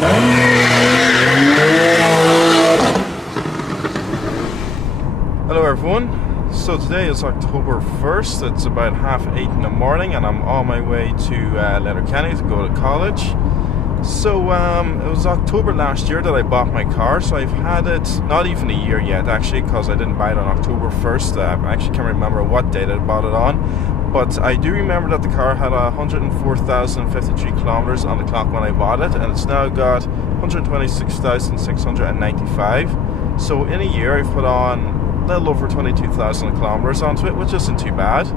Hello everyone, so today is October 1st, it's about 8:30 in the morning and I'm on my way to Letterkenny to go to college. So it was October last year that I bought my car, so I've had it not even a year yet actually, because I didn't buy it on October 1st. I actually can't remember what date I bought it on, but I do remember that the car had 104,053 kilometers on the clock when I bought it, and it's now got 126,695. So in a year I've put on a little over 22,000 kilometers onto it, which isn't too bad.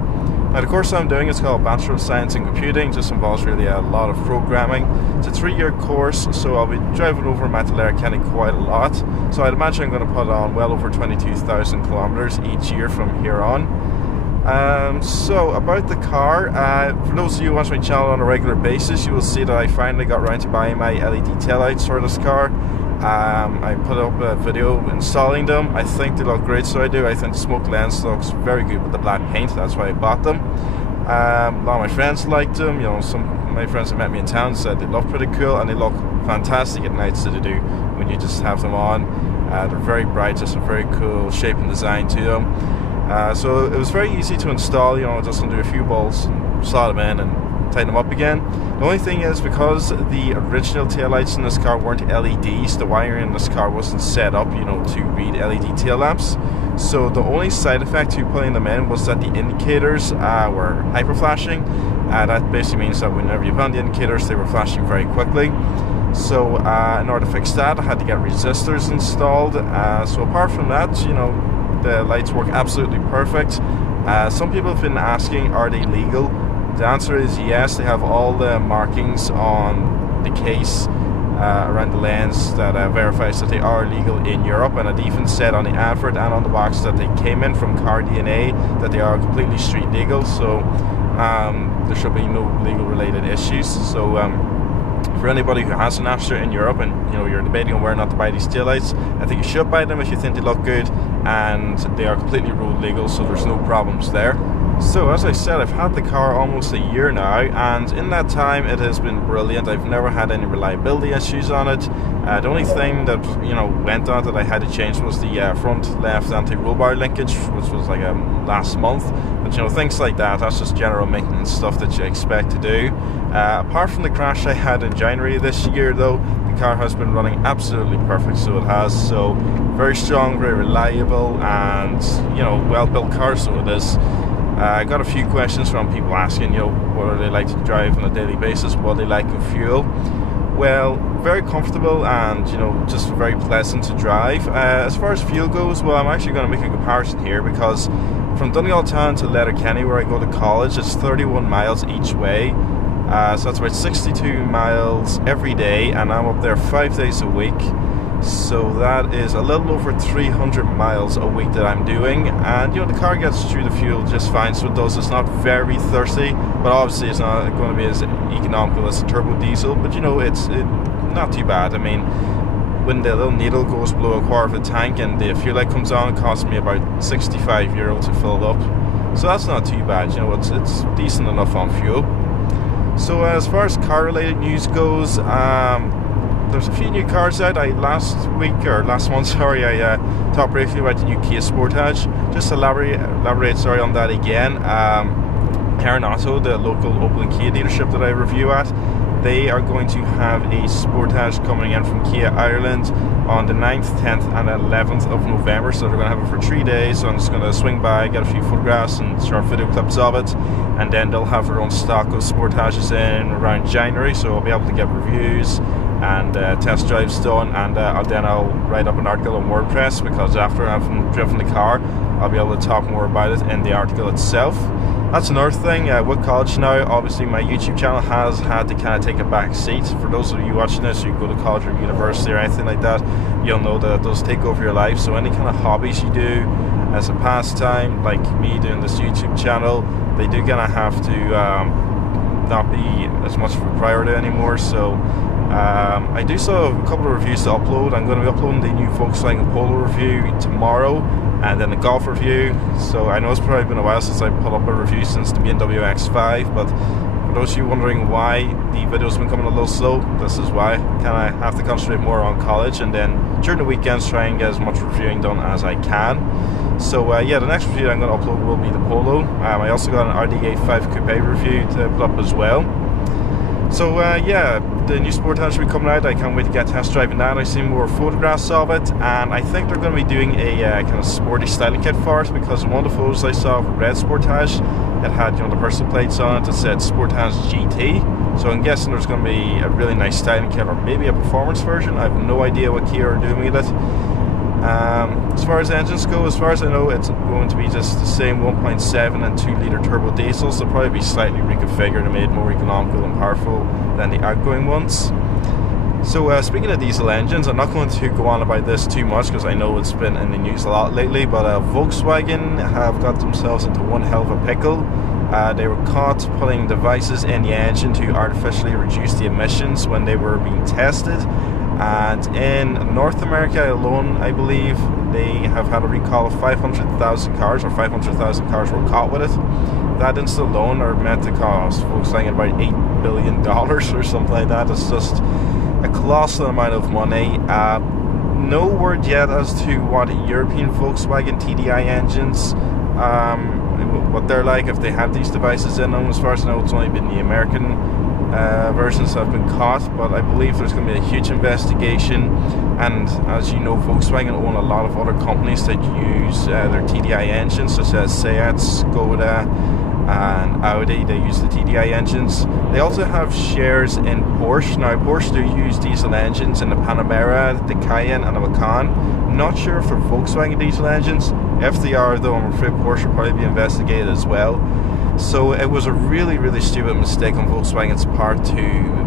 Now the course I'm doing is called Bachelor of Science in Computing, just involves really a lot of programming. It's a 3-year course, so I'll be driving over Letterkenny quite a lot. So I'd imagine I'm going to put on well over 22,000 kilometers each year from here on. So about the car, for those of you who watch my channel on a regular basis, you will see that I finally got around to buying my LED taillights for this car. I put up a video installing them. I think they look great, so I do. I think the smoke lens looks very good with the black paint, that's why I bought them. A lot of my friends liked them, you know, some of my friends who met me in town said they look pretty cool and they look fantastic at night, so they do when you just have them on. They're very bright, just a very cool shape and design to them. So it was very easy to install, you know, just undo a few bolts and slot them in and tighten them up again. The only thing is, because the original taillights in this car weren't LEDs, the wiring in this car wasn't set up, you know, to read LED tail lamps. So the only side effect to putting them in was that the indicators were hyper flashing. That basically means that whenever you put on the indicators, they were flashing very quickly. So in order to fix that, I had to get resistors installed. So apart from that, you know, the lights work absolutely perfect. Some people have been asking, are they legal? The answer is yes. They have all the markings on the case around the lens that verifies that they are legal in Europe, and it even said on the advert and on the box that they came in from Car DNA, that they are completely street legal, so there should be no legal related issues. So for anybody who has an Astra in Europe and you know you're debating on where not to buy these taillights, I think you should buy them if you think they look good, and they are completely road legal, so there's no problems there. So as I said, I've had the car almost a year now, and in that time it has been brilliant. I've never had any reliability issues on it. The only thing that went on that I had to change was the front left anti-roll bar linkage, which was like last month. But things like that, that's just general maintenance stuff that you expect to do. Apart from the crash I had in January this year though, the car has been running absolutely perfect, so it has. So very strong, very reliable, and well built car, so it is. I got a few questions from people asking, what do they like to drive on a daily basis, what they like in fuel. Well, very comfortable and, just very pleasant to drive. As far as fuel goes, well, I'm actually going to make a comparison here, because from Donegal Town to Letterkenny, where I go to college, it's 31 miles each way. So that's about 62 miles every day, and I'm up there 5 days a week. So that is a little over 300 miles a week that I'm doing, and the car gets through the fuel just fine, so it does. It's not very thirsty, but obviously it's not going to be as economical as a turbo diesel, but it's not too bad. I mean, when the little needle goes below a quarter of a tank and the fuel light comes on, it costs me about €65 to fill it up, so that's not too bad. It's decent enough on fuel. So as far as car related news goes, there's a few new cars out. Last month, I talked briefly about the new Kia Sportage. Just elaborate on that again. Karen Auto, the local Opel and Kia dealership that I review at, they are going to have a Sportage coming in from Kia Ireland on the 9th, 10th and 11th of November. So they're going to have it for 3 days. So I'm just going to swing by, get a few photographs and short video clips of it, and then they'll have their own stock of Sportages in around January. So I'll be able to get reviews and test drives done, and then I'll write up an article on WordPress, because after I've driven the car, I'll be able to talk more about it in the article itself. That's another thing. With college now, obviously my YouTube channel has had to kind of take a back seat. For those of you watching this, you go to college or university or anything like that, you'll know that it does take over your life. So any kind of hobbies you do as a pastime, like me doing this YouTube channel, they do kind of have to not be as much of a priority anymore. So I do still have a couple of reviews to upload. I'm going to be uploading the new Volkswagen Polo review tomorrow, and then the Golf review. So I know it's probably been a while since I put up a review since the BMW X5, but For those of you wondering why the video's been coming a little slow, this is why. I have to concentrate more on college, and then during the weekends try and get as much reviewing done as I can. So yeah, the next review I'm going to upload will be the Polo. I also got an RD85 Coupe review to put up as well. So yeah, the new Sportage will be coming out. I can't wait to get test driving that. I've seen more photographs of it, and I think they're going to be doing a kind of sporty styling kit for it, because in one of the photos I saw of a red Sportage, it had, you know, the personal plates on it that said Sportage GT. So I'm guessing there's going to be a really nice styling kit, or maybe a performance version. I have no idea what Kia are doing with it. As far as engines go, as far as I know, it's going to be just the same 1.7 and 2 litre turbo diesels. They'll probably be slightly reconfigured and made more economical and powerful than the outgoing ones. So speaking of diesel engines, I'm not going to go on about this too much because I know it's been in the news a lot lately, but Volkswagen have got themselves into one hell of a pickle. They were caught putting devices in the engine to artificially reduce the emissions when they were being tested. And in North America alone, I believe, they have had a recall of 500,000 cars, or 500,000 cars were caught with it. That instance alone are meant to cost Volkswagen about $8 billion or something like that. It's just a colossal amount of money. No word yet as to what European Volkswagen TDI engines, what they're like, if they have these devices in them. As far as I know, it's only been the American versions have been caught, but I believe there's going to be a huge investigation. And as you know, Volkswagen own a lot of other companies that use their TDI engines, such as Seat, Skoda and Audi. They use the TDI engines. They also have shares in Porsche. Now Porsche do use diesel engines in the Panamera, the Cayenne and the Macan. Not sure for Volkswagen diesel engines. If they are though, I'm afraid Porsche will probably be investigated as well. So it was a really, really stupid mistake on Volkswagen's part to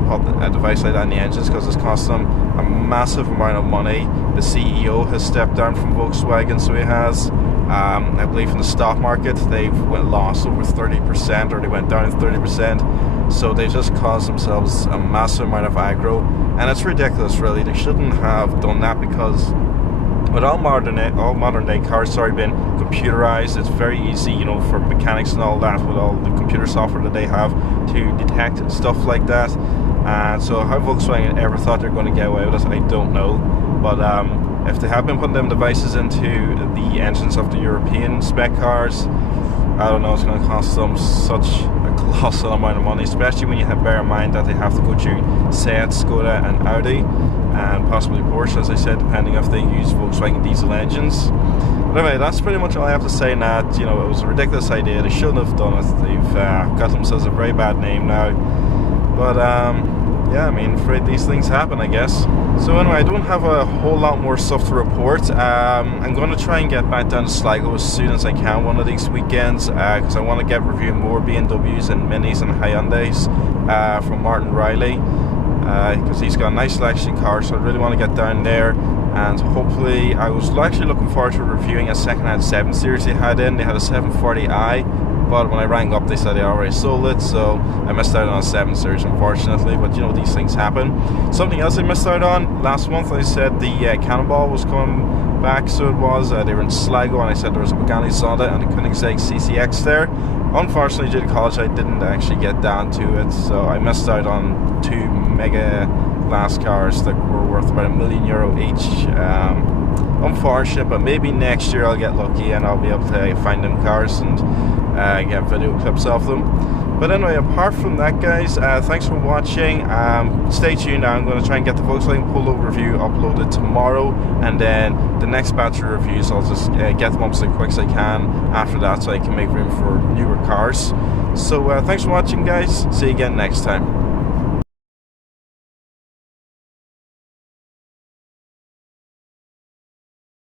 put a device like that in the engines, because it's cost them a massive amount of money. The CEO has stepped down from Volkswagen, so he has. I believe in the stock market they've lost over 30%, or they went down 30%. So they just caused themselves a massive amount of aggro, and it's ridiculous really. They shouldn't have done that, because with all modern day cars been computerized, it's very easy, you know, for mechanics and all that, with all the computer software that they have, to detect stuff like that. And so how Volkswagen ever thought they're going to get away with it, I don't know. But if they have been putting them devices into the engines of the European spec cars, I don't know, it's going to cost them such a colossal amount of money, especially when you bear in mind that they have to go through Seat, Skoda and Audi, and possibly Porsche, as I said, depending if they use Volkswagen diesel engines. But anyway, that's pretty much all I have to say. That, you know, it was a ridiculous idea. They shouldn't have done it. They've got themselves a very bad name now. But yeah, I mean, afraid these things happen, I guess. So anyway, I don't have a whole lot more stuff to report. I'm going to try and get back down to Sligo as soon as I can one of these weekends, because I want to get reviewing more BMWs and Minis and Hyundais from Martin Riley, because he's got a nice selection of cars, so I really want to get down there. And hopefully, I was actually looking forward to reviewing a second-hand 7 Series they had in. They had a 740i, but when I rang up they said they already sold it, so I missed out on a 7 Series unfortunately. But you know, these things happen. Something else I missed out on, last month I said the Cannonball was coming back, so it was. They were in Sligo, and I said there was a Pagani Zonda and a Koenigsegg CCX there. Unfortunately, due to college, I didn't actually get down to it, so I missed out on 2 mega glass cars that were worth about €1 million each. Unfortunate, but maybe next year I'll get lucky and I'll be able to find them cars and get video clips of them. But anyway, apart from that, guys, thanks for watching. Stay tuned. I'm going to try and get the Volkswagen Polo review uploaded tomorrow, and then the next batch of reviews I'll just get them up as quick as I can after that, so I can make room for newer cars. So thanks for watching, guys. See you again next time.